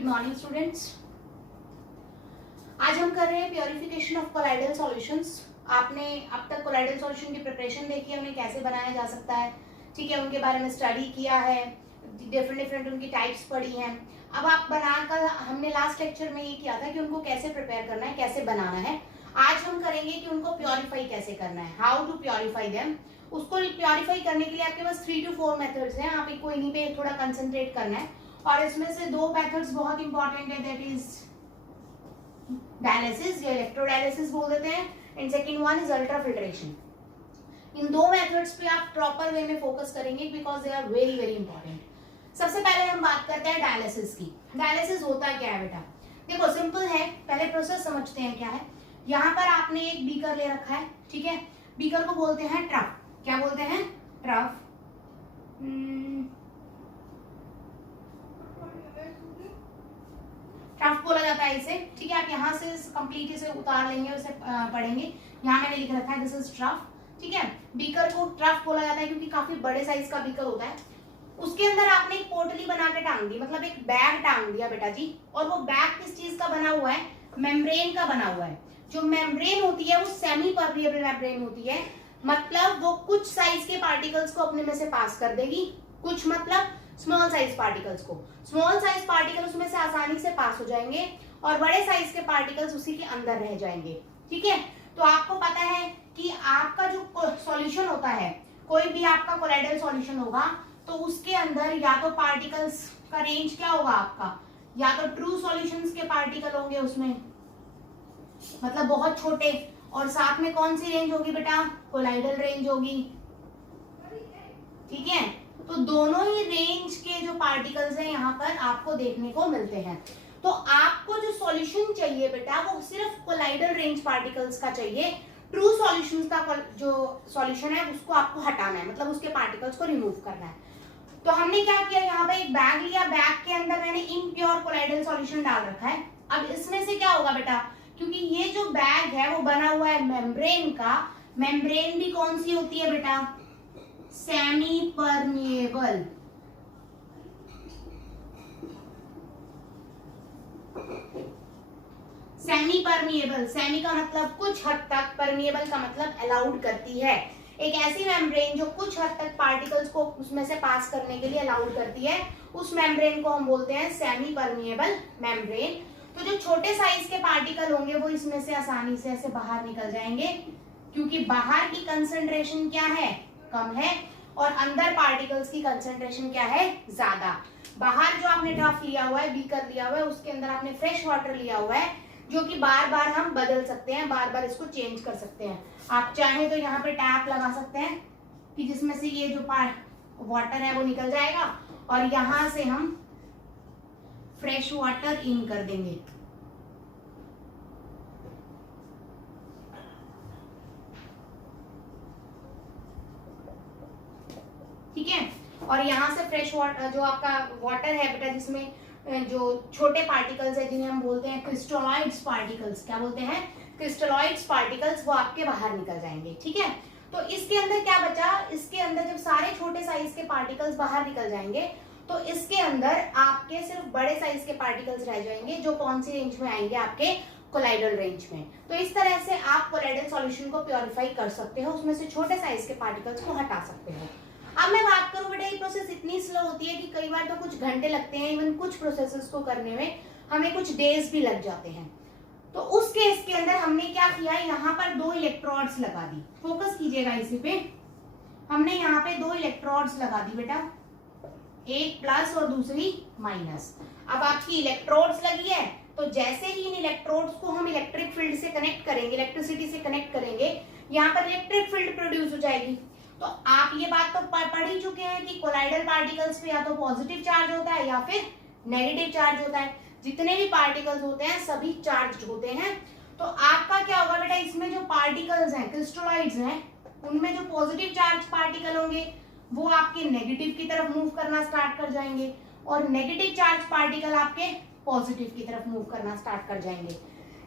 Good morning students. आज हम कर रहे हैं प्योरिफिकेशन ऑफ कोलाइडल सॉल्यूशंस। आपने अब तक कोलाइडल सॉल्यूशन की प्रिपरेशन देखी है, उन्हें कैसे बनाया जा सकता है, ठीक है, उनके बारे में स्टडी किया है, डिफरेंट उनकी टाइप्स पढ़ी हैं। अब आप बनाकर, हमने लास्ट लेक्चर में ये किया था कि उनको कैसे प्रिपेयर करना है, कैसे बनाना है। आज हम करेंगे कि उनको प्योरीफाई कैसे करना है, हाउ टू प्योरीफाई देम। उसको प्योरीफाई करने के लिए आपके पास 3 to 4 मेथड्स हैं, आप इनको इन्हीं पे थोड़ा कंसंट्रेट करना है। और इसमें से 2 मेथड्स बहुत इंपॉर्टेंट है, दैट इज डायलिसिस या इलेक्ट्रोडायलिसिस बोल देते हैं, and second one is ultrafiltration. इन 2 मेथड्स पे आप प्रॉपर वे में फोकस करेंगे because they are very very important. सबसे पहले हम बात करते हैं डायलिसिस की। डायलिसिस होता क्या है बेटा? देखो सिंपल है, पहले प्रोसेस समझते हैं क्या है। यहाँ पर आपने एक बीकर ले रखा है, ठीक है, बीकर को बोलते हैं ट्रफ। क्या बोलते हैं? ट्रफ। ट्रफ बोला जाता है इसे, ठीक है। आप यहाँ से कंप्लीट इसे उतार लेंगे और इसे पढ़ेंगे। यहाँ मैंने लिख रखा है दिस इज ट्रफ, ठीक है। बीकर को ट्रफ बोला जाता है क्योंकि काफी बड़े साइज का बीकर होता है। उसके अंदर आपने एक पोटली बना के टांग दी, मतलब एक बैग टांग दिया बेटा जी। और वो बैग किस चीज का बना हुआ है? मेम्ब्रेन का बना हुआ है। जो मेम्ब्रेन होती है वो सेमी परमिएबल मेम्ब्रेन होती है, मतलब वो कुछ साइज के पार्टिकल्स को अपने में से पास कर देगी। कुछ मतलब स्मॉल साइज पार्टिकल्स को, स्मॉल साइज पार्टिकल उसमें से आसानी से पास हो जाएंगे और बड़े साइज के पार्टिकल्स उसी के अंदर रह जाएंगे, ठीक है। तो आपको पता है कि आपका जो सॉल्यूशन होता है, कोई भी आपका कोलाइडल सॉल्यूशन होगा तो उसके अंदर या तो पार्टिकल्स का रेंज क्या होगा आपका, या तो ट्रू सॉल्यूशंस के पार्टिकल होंगे उसमें, मतलब बहुत छोटे, और साथ में कौन सी रेंज होगी बेटा? कोलाइडल रेंज होगी, ठीक है। तो दोनों ही रेंज के जो पार्टिकल्स हैं यहाँ पर आपको देखने को मिलते हैं। तो आपको जो सॉल्यूशन चाहिए बेटा वो सिर्फ कोलाइडल रेंज पार्टिकल्स का चाहिए। ट्रू सॉल्यूशंस का जो सॉल्यूशन है उसको आपको हटाना है, मतलब उसके पार्टिकल्स को रिमूव करना है। तो हमने क्या किया, यहाँ पे एक बैग लिया, बैग के अंदर मैंने इम्प्योर कोलाइडल सॉल्यूशन डाल रखा है। अब इसमें से क्या होगा बेटा, क्योंकि ये जो बैग है वो बना हुआ है मेम्ब्रेन का। मेम्ब्रेन भी कौन सी होती है बेटा? Semi permeable. Semi permeable, semi का मतलब कुछ हद तक, परमिएबल का मतलब अलाउड करती है। एक ऐसी मेम्ब्रेन जो कुछ हद तक पार्टिकल्स को उसमें से पास करने के लिए अलाउड करती है, उस मेम्ब्रेन को हम बोलते हैं सेमी परमिएबल मेम्ब्रेन। तो जो छोटे साइज के पार्टिकल होंगे वो इसमें से आसानी से ऐसे बाहर निकल जाएंगे, क्योंकि बाहर की कंसंट्रेशन क्या है? कम है, और अंदर पार्टिकल्स की कंसंट्रेशन क्या है? ज्यादा। बाहर जो आपने ट्रफ लिया हुआ है, बीकर लिया हुआ है, उसके अंदर आपने फ्रेश वाटर लिया हुआ है, जो कि बार बार हम बदल सकते हैं, बार बार इसको चेंज कर सकते हैं। आप चाहें तो यहाँ पे टैप लगा सकते हैं कि जिसमें से ये जो वाटर है वो निकल जाएगा, और यहाँ से हम फ्रेश वाटर इन कर देंगे, ठीक है। और यहाँ से फ्रेश वाटर, जो आपका वाटर है बेटा, जिसमें जो छोटे पार्टिकल्स है जिन्हें हम बोलते हैं क्रिस्टलॉइड्स पार्टिकल्स, क्या बोलते हैं? क्रिस्टलॉइड्स पार्टिकल्स, वो आपके बाहर निकल जाएंगे, ठीक है। तो इसके अंदर क्या बचा? इसके अंदर जब सारे छोटे साइज के पार्टिकल्स बाहर निकल जाएंगे तो इसके अंदर आपके सिर्फ बड़े साइज के पार्टिकल्स रह जाएंगे, जो कौन सी रेंज में आएंगे? आपके कोलाइडल रेंज में। तो इस तरह से आप कोलाइडल सॉल्यूशन को प्योरीफाई कर सकते हो, उसमें से छोटे साइज के पार्टिकल्स को हटा सकते हो। अब मैं बात करूं बेटा, ये प्रोसेस इतनी स्लो होती है कि कई बार तो कुछ घंटे लगते हैं, इवन कुछ प्रोसेसेस को करने में हमें कुछ डेज भी लग जाते हैं। तो उस केस के अंदर हमने क्या किया, यहाँ पर 2 इलेक्ट्रोड्स लगा दी। फोकस कीजिएगा इसी पे। हमने यहाँ पे 2 इलेक्ट्रोड्स लगा दी बेटा, एक प्लस और दूसरी माइनस। अब आपकी इलेक्ट्रोड्स लगी है, तो जैसे ही इन इलेक्ट्रोड्स को हम इलेक्ट्रिक फील्ड से कनेक्ट करेंगे, इलेक्ट्रिसिटी से कनेक्ट करेंगे, यहाँ पर इलेक्ट्रिक फील्ड प्रोड्यूस हो जाएगी। तो आप ये बात तो पढ़ ही चुके हैं कि कोलाइडल पार्टिकल्स पे या तो पॉजिटिव चार्ज होता है या फिर नेगेटिव चार्ज होता है। जितने भी पार्टिकल्स होते हैं सभी चार्ज होते हैं। तो आपका क्या होगा बेटा, इसमें जो पार्टिकल्स हैं, क्रिस्टलॉइड्स हैं, उनमें जो पॉजिटिव चार्ज पार्टिकल होंगे वो आपके नेगेटिव की तरफ मूव करना स्टार्ट कर जाएंगे, और नेगेटिव चार्ज पार्टिकल आपके पॉजिटिव की तरफ मूव करना स्टार्ट कर जाएंगे।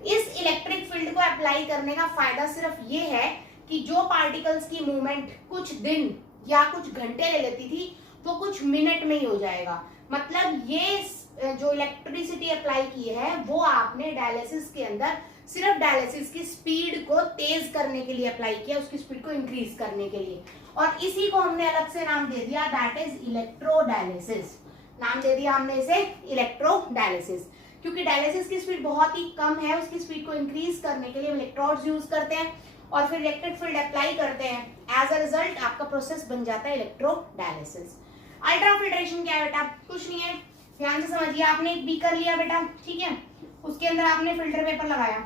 इस इलेक्ट्रिक फील्ड को अप्लाई करने का फायदा सिर्फ ये है कि जो पार्टिकल्स की मूवमेंट कुछ दिन या कुछ घंटे ले लेती थी वो कुछ मिनट में ही हो जाएगा। मतलब ये जो इलेक्ट्रिसिटी अप्लाई की है वो आपने डायलिसिस के अंदर सिर्फ डायलिसिस की स्पीड को तेज करने के लिए अप्लाई किया, उसकी स्पीड को इंक्रीज करने के लिए, और इसी को हमने अलग से नाम दे दिया, दैट इज इलेक्ट्रोडायलिसिस। नाम दे दिया हमने इसे इलेक्ट्रोडायलिसिस, क्योंकि डायलिसिस की स्पीड बहुत ही कम है, उसकी स्पीड को इंक्रीज करने के लिए हम इलेक्ट्रोड्स यूज करते हैं और फिर इलेक्ट्रिक फील्ड अप्लाई करते हैं। एज अ रिजल्ट आपका प्रोसेस बन जाता है इलेक्ट्रोडायलिसिस। अल्ट्राफिल्ट्रेशन क्या है बेटा? कुछ नहीं है, ध्यान से समझिए। आपने एक बीकर लिया बेटा, ठीक है, उसके अंदर आपने फिल्टर पेपर लगाया,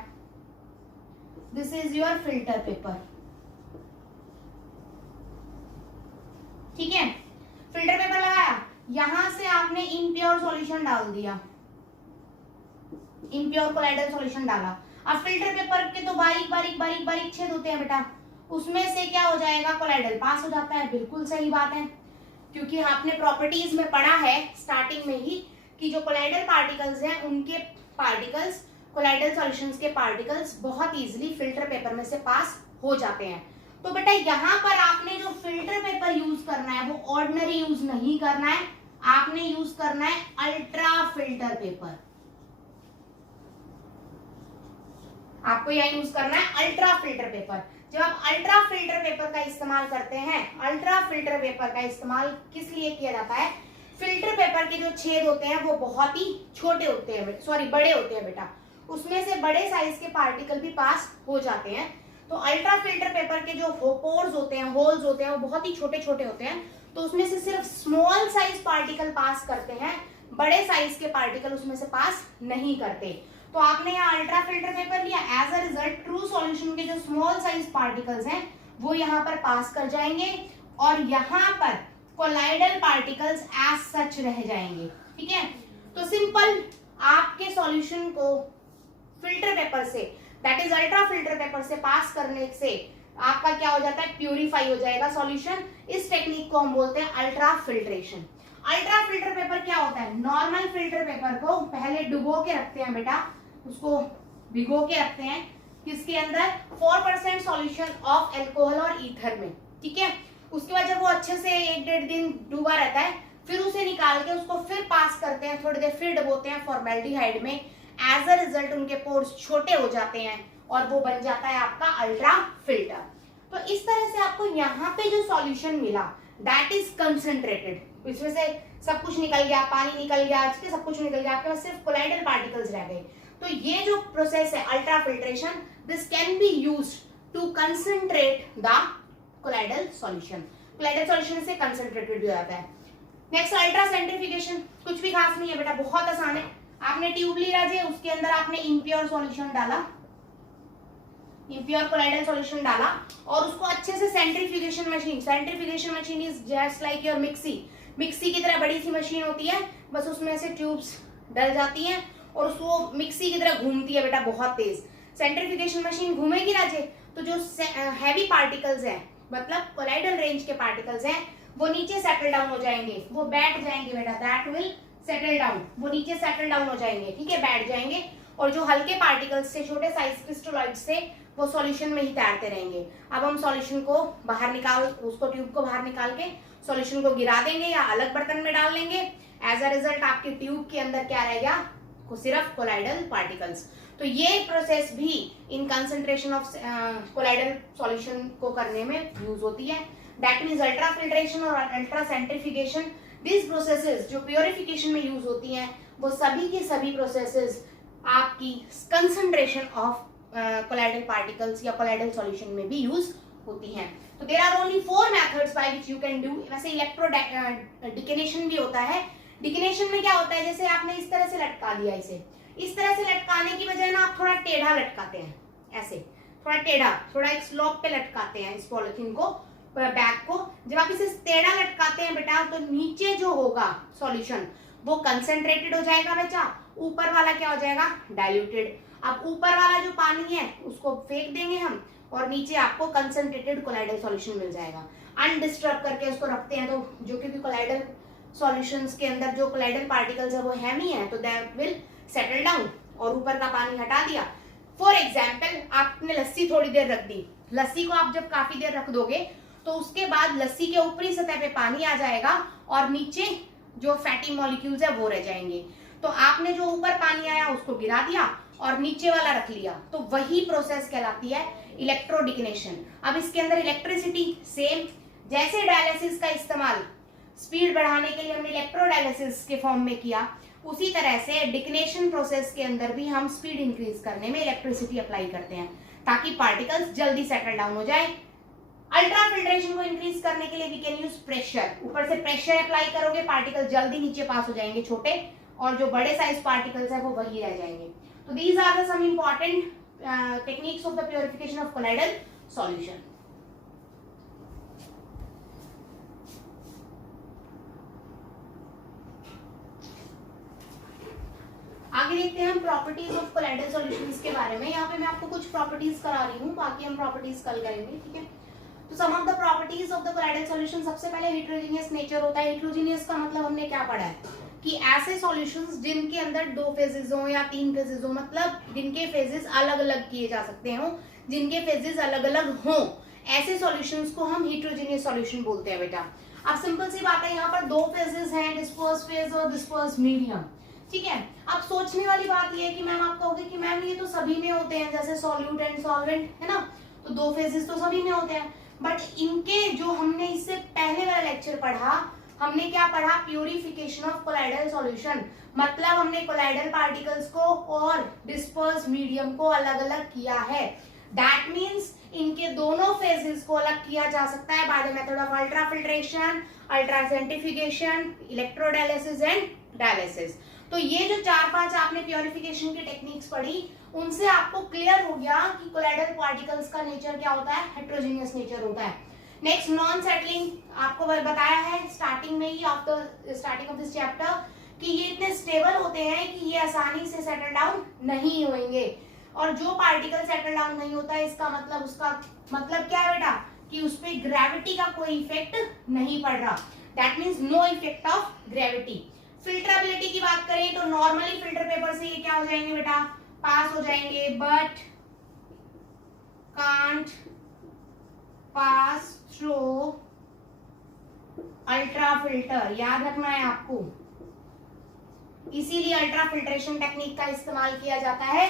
this is your filter paper, ठीक है, फिल्टर पेपर लगाया, यहां से आपने इम्प्योर सॉल्यूशन डाल दिया, इम्प्योर कोलाइडल सॉल्यूशन डाला। अब फिल्टर पेपर के तो बारीक बारीक बारीक बारीक छेद होते हैं बेटा, उसमें से क्या हो जाएगा? कोलाइडल पास हो जाता है। बिल्कुल सही बात है, क्योंकि आपने प्रॉपर्टीज में पढ़ा है स्टार्टिंग में ही कि जो कोलाइडल पार्टिकल्स हैं उनके पार्टिकल्स, कोलाइडल सॉल्यूशंस के पार्टिकल्स बहुत इजीली फिल्टर पेपर में से पास हो जाते हैं। तो बेटा यहाँ पर आपने जो फिल्टर पेपर यूज करना है वो ऑर्डिनरी यूज नहीं करना है, आपने यूज करना है अल्ट्रा फिल्टर पेपर। आपको यह यूज करना है अल्ट्रा फिल्टर पेपर। जब आप अल्ट्रा फिल्टर पेपर का इस्तेमाल करते हैं, अल्ट्रा फिल्टर पेपर का इस्तेमाल किस लिए किया जाता है? फिल्टर पेपर के जो छेद होते हैं वो बहुत ही छोटे होते हैं, सॉरी बड़े होते हैं बेटा, उसमें से बड़े साइज के पार्टिकल भी पास हो जाते हैं। तो अल्ट्रा फिल्टर पेपर के जो पोर्स होते हैं, होल्स होते हैं, वो बहुत ही छोटे छोटे होते हैं, तो उसमें से सिर्फ स्मॉल साइज पार्टिकल पास करते हैं, बड़े साइज के पार्टिकल उसमें से पास नहीं करते। तो आपने यहाँ अल्ट्रा फिल्टर पेपर लिया, as a result true solution के जो स्मॉल साइज पार्टिकल्स हैं वो यहाँ पर पास कर जाएंगे और यहाँ पर कोलाइडल पार्टिकल्स एज सच रह जाएंगे, ठीक है। तो सिंपल आपके सॉल्यूशन को फिल्टर पेपर से, that is ultra filter paper से पास करने से आपका क्या हो जाता है? प्यूरिफाई हो जाएगा सॉल्यूशन। इस टेक्निक को हम बोलते हैं ultra filtration. Ultra filter paper क्या होता है? नॉर्मल फिल्टर पेपर को पहले डुबो के रखते हैं बेटा, उसको भिगो के रखते हैं किसके अंदर? 4% सॉल्यूशन ऑफ अल्कोहल और ईथर में, ठीक है। उसके बाद जब वो अच्छे से 1-1.5 दिन डूबा रहता है, फिर उसे निकाल के उसको फिर पास करते हैं, थोड़ी देर फिर डुबोते हैं फॉर्मेल्डिहाइड में। एज अ रिजल्ट उनके पोर्स छोटे हो जाते हैं और वो बन जाता है आपका अल्ट्रा फिल्टर। तो इस तरह से आपको यहाँ पे जो सॉल्यूशन मिला दैट इज कंसंट्रेटेड, इसमें से सब कुछ निकल गया, पानी निकल गया, सब कुछ निकल गया, आपके पास सिर्फ कोलाइडल पार्टिकल्स रह गए। तो ये जो प्रोसेस है ultra filtration, this can be used to concentrate the colloidal solution. Colloidal solution से कंसंट्रेटेड हो जाता है। नेक्स्ट अल्ट्रा सेंट्रीफ्यूगेशन, कुछ भी खास नहीं है बेटा, बहुत आसान है। आपने ट्यूब ली राजे, उसके अंदर आपने इम्प्योर सॉल्यूशन डाला, इम्प्योर कोलाइडल सॉल्यूशन डाला और उसको अच्छे से centrifugation machine, centrifugation machine is just like your mixie, mixie की तरह बड़ी सी मशीन होती है, बस उसमें से ट्यूब्स डल जाती हैं और उसको मिक्सी की तरह घूमती है बेटा बहुत तेज। सेंट्रीफ्यूगेशन मशीन घूमेगी राजे, तो जो हैवी पार्टिकल्स हैं, मतलब कोलाइडल रेंज के पार्टिकल्स हैं, वो नीचे सेटल डाउन हो जाएंगे, वो बैठ जाएंगे बेटा, दैट विल सेटल डाउन, वो नीचे सेटल डाउन हो जाएंगे, ठीक है, बैठ जाएंगे। और जो हल्के पार्टिकल्स से, छोटे साइज क्रिस्टलोइड्स से, वो सॉल्यूशन में ही तैरते रहेंगे। अब हम सॉल्यूशन को बाहर निकाल, उसको ट्यूब को बाहर निकाल के सॉल्यूशन को गिरा देंगे या अलग बर्तन में डाल लेंगे। एज अ रिजल्ट आपके ट्यूब के अंदर क्या रह गया? सिर्फ कोलाइडल पार्टिकल्स। तो ये प्रोसेस भी in concentration of colloidal solution को करने में यूज होती है, दैट मींस अल्ट्रा फिल्ट्रेशन और अल्ट्रा सेंट्रीफ्यूगेशन। दिस प्रोसेसेस जो प्योरिफिकेशन में यूज होती हैं, वो सभी की सभी प्रोसेसेस आपकी कंसंट्रेशन ऑफ कोलाइडल पार्टिकल्स या कोलाइडल सॉल्यूशन में भी यूज होती हैं। तो there are only 4 methods by which you can do. वैसे इलेक्ट्रो डिकेनेशन भी होता है। डिकेनेशन में क्या होता है? जैसे आपने इस तरह से लटका दिया, इसे इस तरह से लटकाने की बजाय ना आप थोड़ा टेढ़ा लटकाते हैं, ऐसे थोड़ा टेढ़ा, थोड़ा एक स्लोप पे लटकाते हैं इस पॉलिथीन को, बैग को। जब आप इसे टेढ़ा लटकाते हैं बेटा, तो नीचे जो होगा सॉल्यूशन वो कंसंट्रेटेड हो जाएगा बच्चा, ऊपर वाला क्या हो जाएगा? डाइल्यूटेड। अब ऊपर वाला जो पानी है उसको फेंक देंगे हम और नीचे आपको कंसंट्रेटेड कोलाइडल सॉल्यूशन मिल जाएगा। अनडिस्टर्ब करके उसको रखते हैं, तो जो क्योंकि कोलाइडल सॉल्यूशंस के अंदर जो कोलाइडल पार्टिकल्स है वो हैवी है, तो दैट विल सेटल डाउन और ऊपर का पानी हटा दिया। फॉर एग्जाम्पल, आपने लस्सी थोड़ी देर रख दी, लस्सी को आप जब काफी देर रख दोगे तो उसके बाद लस्सी के ऊपरी सतह पे पानी आ जाएगा और नीचे जो फैटी मॉलिक्यूल्स है वो रह जाएंगे। तो आपने जो ऊपर पानी आया उसको गिरा दिया और नीचे वाला रख लिया, तो वही प्रोसेस कहलाती है इलेक्ट्रोडिग्नेशन। अब इसके अंदर इलेक्ट्रिसिटी सेम, जैसे डायलिसिस का इस्तेमाल स्पीड बढ़ाने के लिए हमने इलेक्ट्रोडायलिसिस के फॉर्म में किया, उसी तरह से डिग्नेशन प्रोसेस के अंदर भी हम स्पीड इंक्रीज करने में इलेक्ट्रिसिटी अप्लाई करते हैं ताकि पार्टिकल्स जल्दी सेटल डाउन हो जाए। अल्ट्रा फिल्ट्रेशन को इंक्रीज करने के लिए वी कैन यूज प्रेशर, ऊपर से प्रेशर अप्लाई करोगे पार्टिकल जल्दी नीचे पास हो जाएंगे छोटे, और जो बड़े साइज पार्टिकल्स है वो वही रह जाएंगे। तो these are the some important techniques of the purification of colloidal solution. आगे देखते हैं हम प्रॉपर्टीज ऑफ कोलाइडल सॉल्यूशंस के बारे में। यहाँ पे मैं आपको कुछ प्रॉपर्टीज करा रही हूँ, बाकी हम प्रॉपर्टीज कल करेंगे, ठीक है। तो sum of the properties of the colloidal solution, सबसे पहले हेटेरोजेनियस नेचर होता है। हेटेरोजेनियस का मतलब हमने क्या पढ़ा है कि ऐसे सॉल्यूशंस जिनके अंदर 2 फेजेस हो या 3 फेजेस हो, मतलब जिनके फेजेस अलग अलग किए जा सकते हो, जिनके फेजेस अलग अलग हो, ऐसे सॉल्यूशंस को हम हेटेरोजेनियस सॉल्यूशन बोलते हैं बेटा। अब सिंपल सी बात है, यहाँ पर 2 फेजेस हैं, डिस्पर्स फेज और डिस्पर्स मीडियम, ठीक है। अब सोचने वाली बात ये है कि मैम आप कहोगे कि मैम ये तो सभी में होते हैं, जैसे सॉल्यूट एंड सॉल्वेंट, है ना, तो 2 फेजेस तो सभी में होते हैं, बट इनके जो हमने इससे पहले वाला लेक्चर पढ़ा, हमने क्या पढ़ा, प्यूरिफिकेशन ऑफ कोलाइडल सॉल्यूशन, मतलब हमने कोलाइडल पार्टिकल्स को और डिस्पर्स मीडियम को अलग अलग किया है। दैट मीन्स इनके दोनों फेजेस को अलग किया जा सकता है by the method of ultra filtration, ultra centrifugation, electrodialysis and dialysis. तो ये जो 4-5 आपने प्योरिफिकेशन की टेक्निक्स पढ़ी, उनसे आपको क्लियर हो गया कि कोलाइडल पार्टिकल्स का नेचर क्या होता है, हेटेरोजेनियस नेचर होता है। नेक्स्ट, नॉन सेटलिंग, आपको बताया है स्टार्टिंग में ही, after starting of this chapter, कि ये इतने स्टेबल होते हैं कि ये आसानी से सेटल डाउन नहीं होंगे, और जो पार्टिकल सेटल डाउन नहीं होता है इसका मतलब, उसका मतलब क्या है बेटा, कि उस पर ग्रेविटी का कोई इफेक्ट नहीं पड़ रहा, that means no effect of gravity. Filtrability की बात करें तो नॉर्मली फिल्टर पेपर से ये क्या हो जाएंगे बेटा, पास हो जाएंगे, but can't pass through ultra filter, याद रखना है आपको, इसीलिए अल्ट्रा फिल्ट्रेशन टेक्निक का इस्तेमाल किया जाता है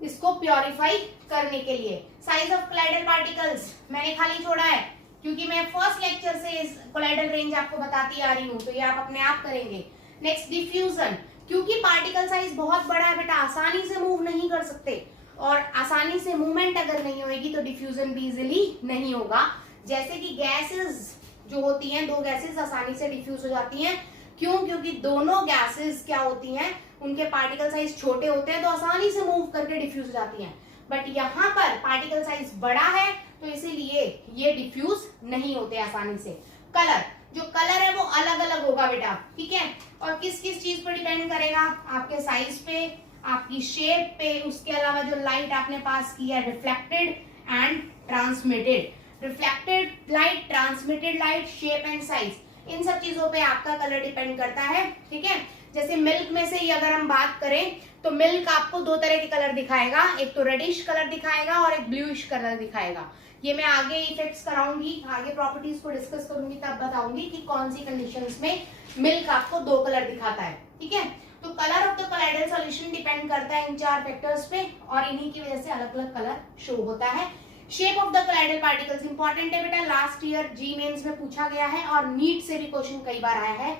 इसको प्योरीफाई करने के लिए। साइज ऑफ कोलाइडल पार्टिकल्स मैंने खाली छोड़ा है क्योंकि मैं फर्स्ट लेक्चर से इस कोलाइडल रेंज आपको बताती आ रही हूँ, तो ये आप अपने आप करेंगे। नेक्स्ट, डिफ्यूजन, क्योंकि पार्टिकल साइज बहुत बड़ा है बेटा, आसानी से मूव नहीं कर सकते, और आसानी से मूवमेंट अगर नहीं होगी तो डिफ्यूजन भी इजीली नहीं होगा। जैसे कि गैसेस जो होती हैं, 2 गैसेस आसानी से डिफ्यूज हो जाती हैं, क्यों, क्योंकि दोनों गैसेस क्या होती हैं, उनके पार्टिकल साइज छोटे होते हैं तो आसानी से मूव करके डिफ्यूज हो जाती हैं, बट यहाँ पर पार्टिकल साइज बड़ा है तो इसीलिए ये डिफ्यूज नहीं होते आसानी से। कलर, जो कलर है वो अलग अलग होगा बेटा, ठीक है, और किस किस चीज पर डिपेंड करेगा, आपके साइज पे, आपकी शेप पे, उसके अलावा जो लाइट आपने पास की है, reflected and transmitted, reflected light, transmitted light, shape and size, इन सब चीजों पे आपका कलर डिपेंड करता है, ठीक है। जैसे मिल्क में से ही अगर हम बात करें तो मिल्क आपको 2 तरह के कलर दिखाएगा, एक तो रेडिश कलर दिखाएगा और एक ब्लूइश कलर दिखाएगा। ये मैं आगे इफेक्ट्स कराऊंगी, आगे प्रॉपर्टीज को डिस्कस करूंगी, तब बताऊंगी कि कौन सी कंडीशंस में मिल्क आपको 2 कलर दिखाता है, ठीक है। तो colour of the colloidal solution depend करता है इन 4 फैक्टर्स पे, और इन्हीं की वजह से अलग अलग कलर शो होता है। Shape of the colloidal particles important है बेटा, लास्ट ईयर जी मेंस में पूछा गया है और नीट से भी क्वेश्चन कई बार आया है।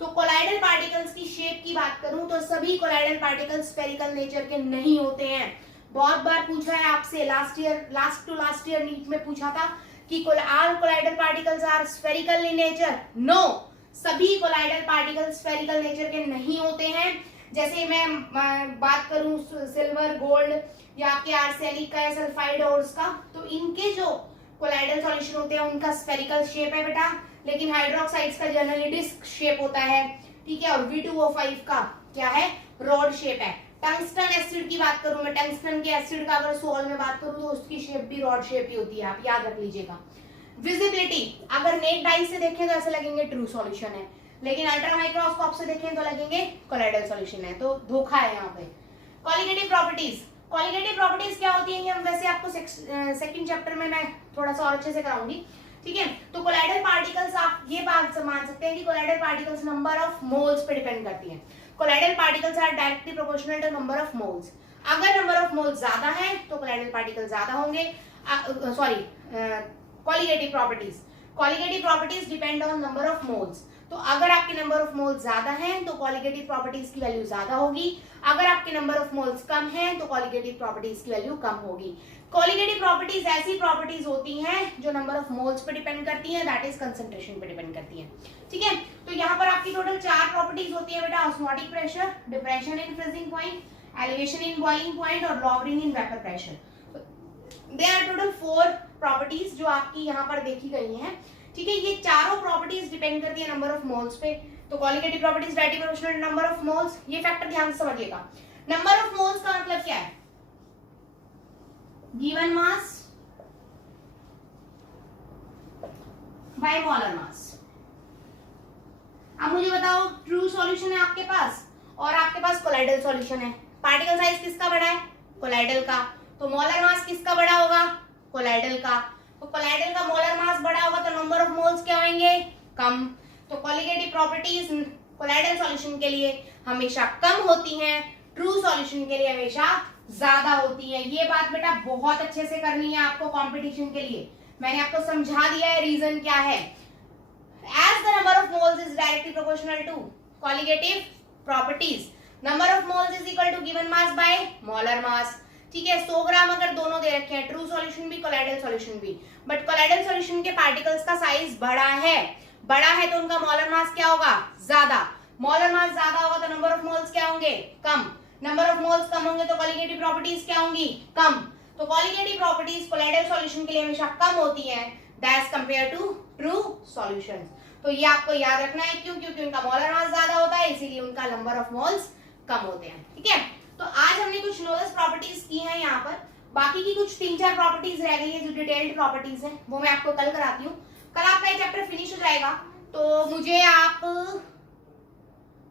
तो कोलाइडल पार्टिकल्स की शेप की बात करूं तो सभी कोलाइडल पार्टिकल्स स्फेरिकल नेचर के नहीं होते हैं। बहुत बार पूछा है आपसे, last to last year NEET में पूछा था कि are colloidal particles are spherical in nature, no, सभी कोलाइडल पार्टिकल्स स्फेरिकल नेचर के नहीं होते हैं। जैसे मैं बात करूं सिल्वर, गोल्ड या आपके आर्सेनिक का या सल्फाइड ओर्स का, तो इनके जो कोलाइडल सॉल्यूशन होते हैं उनका स्फेरिकल शेप है बेटा, लेकिन हाइड्रोक्साइड्स का जनरली डिस्क शेप होता है, ठीक है, और V2O5 का क्या है, रॉड शेप है। टंगस्टन एसिड की बात करूं मैं, टंगस्टन के एसिड का अगर सोल में बात करूं तो उसकी शेप भी रॉड शेप ही होती है, आप याद रख लीजिएगा। विजिबिलिटी, अगर नेक डाई से देखें तो ऐसे लगेंगे ट्रू सॉल्यूशन है, लेकिन अल्ट्रा माइक्रोस्कोप से देखें तो लगेंगे कोलाइडल सॉल्यूशन है, तो धोखा है यहाँ पे। कॉलिगेटिव प्रॉपर्टीज, कॉलिगेटिव प्रॉपर्टीज क्या होती है, हम वैसे आपको सेकंड चैप्टर में मैं थोड़ा सा और अच्छे से कराऊंगी, ठीक है। तो कोलाइडल पार्टिकल्स, आप ये बात मान सकते हैं कि colloidal particles number of moles पे डिपेंड करती हैं। Colloidal particles are directly proportional to number of moles. अगर नंबर ऑफ मोल्स ज्यादा है तो कोलाइडल पार्टिकल ज्यादा होंगे। Sorry, colligative properties, colligative properties depend on number of moles. तो अगर आपके नंबर ऑफ मोल्स ज्यादा हैं तो कॉलिगेटिव प्रॉपर्टीज की वैल्यू ज्यादा होगी, अगर आपके नंबर ऑफ मोल्स कम हैं तो कॉलिगेटिव प्रॉपर्टीज की वैल्यू कम होगी। कॉलिगेटिव प्रॉपर्टीज ऐसी प्रॉपर्टीज होती हैं जो नंबर ऑफ मोल्स पे डिपेंड करती हैं, दैट इज कंसंट्रेशन पे डिपेंड करती हैं। ठीक है, तो यहाँ पर आपकी टोटल 4 प्रॉपर्टीज होती है बेटा, osmotic pressure, depression in freezing point, elevation in boiling point और lowering in vapour pressure. They are total 4 properties जो आपकी यहाँ पर देखी गई हैं। ठीक है, ये चारों प्रॉपर्टीज डिपेंड करती है नंबर ऑफ मोल्स पे। तो colligative properties directly proportional to number of moles, ये फैक्टर ध्यान से समझिएगा। नंबर ऑफ मोल्स का मतलब क्या है? गिवन मास बाय मोलर मास। अब मुझे बताओ, ट्रू सॉल्यूशन है आपके पास और आपके पास कोलाइडल सॉल्यूशन है। पार्टिकल साइज किसका बड़ा है? कोलाइडल का। तो मोलर मास किसका बड़ा होगा? कोलाइडल का। तो कोलाइडल का मोलर मास बड़ा होगा तो नंबर ऑफ मोल्स क्या होंगे? कम। तो कॉलिगेटिव प्रॉपर्टीज कोलाइडल सॉल्यूशन के लिए हमेशा कम होती हैं, ट्रू सॉल्यूशन के लिए हमेशा ज्यादा होती है। ये बात बेटा बहुत अच्छे से करनी है आपको कंपटीशन के लिए। मैंने आपको समझा दिया है रीजन क्या है। As the number of moles is directly proportional to colligative properties, number of moles is equal to given mass by molar mass. ठीक है, 100 ग्राम अगर दोनों दे रखे हैं, ट्रू सॉल्यूशन भी कोलाइडल सॉल्यूशन भी, बट कोलाइडल सॉल्यूशन के पार्टिकल्स का साइज बड़ा है तो उनका मोलर मास क्या होगा? ज्यादा। मोलर मास ज्यादा होगा तो नंबर ऑफ मोल्स क्या होंगे? कम। नंबर ऑफ मोल्स कम होंगे तो कॉलिगेटिव प्रॉपर्टीज क्या होंगी? कम। तो कॉलिगेटिव प्रॉपर्टीज कोलाइडल सॉल्यूशन के लिए हमेशा कम होती हैं that compare to true solutions. तो ये आपको याद रखना है, क्यों? क्योंकि उनका मोलर मास ज्यादा होता है, इसीलिए उनका नंबर ऑफ मोल्स कम होते हैं। ठीक है, तो आज हमने कुछ लोएस्ट प्रॉपर्टीज की हैं यहाँ पर, बाकी की कुछ 3-4 प्रॉपर्टीज रह गई है जो डिटेल्ड प्रॉपर्टीज हैं, वो मैं आपको कल कराती हूँ। कल आपका ये चैप्टर फिनिश हो जाएगा, तो मुझे आप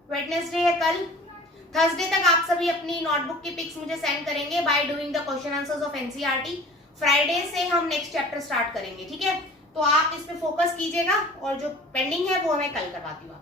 वेडनेसडे है कल, थर्सडे तक आप सभी अपनी नोटबुक की पिक्स मुझे सेंड करेंगे by doing the question answers of NCERT. Friday से हम नेक्स्ट चैप्टर स्टार्ट करेंगे। ठीक है, तो आप इस पे फोकस कीजिएगा और जो पेंडिंग है वो मैं कल करवाती हूँ।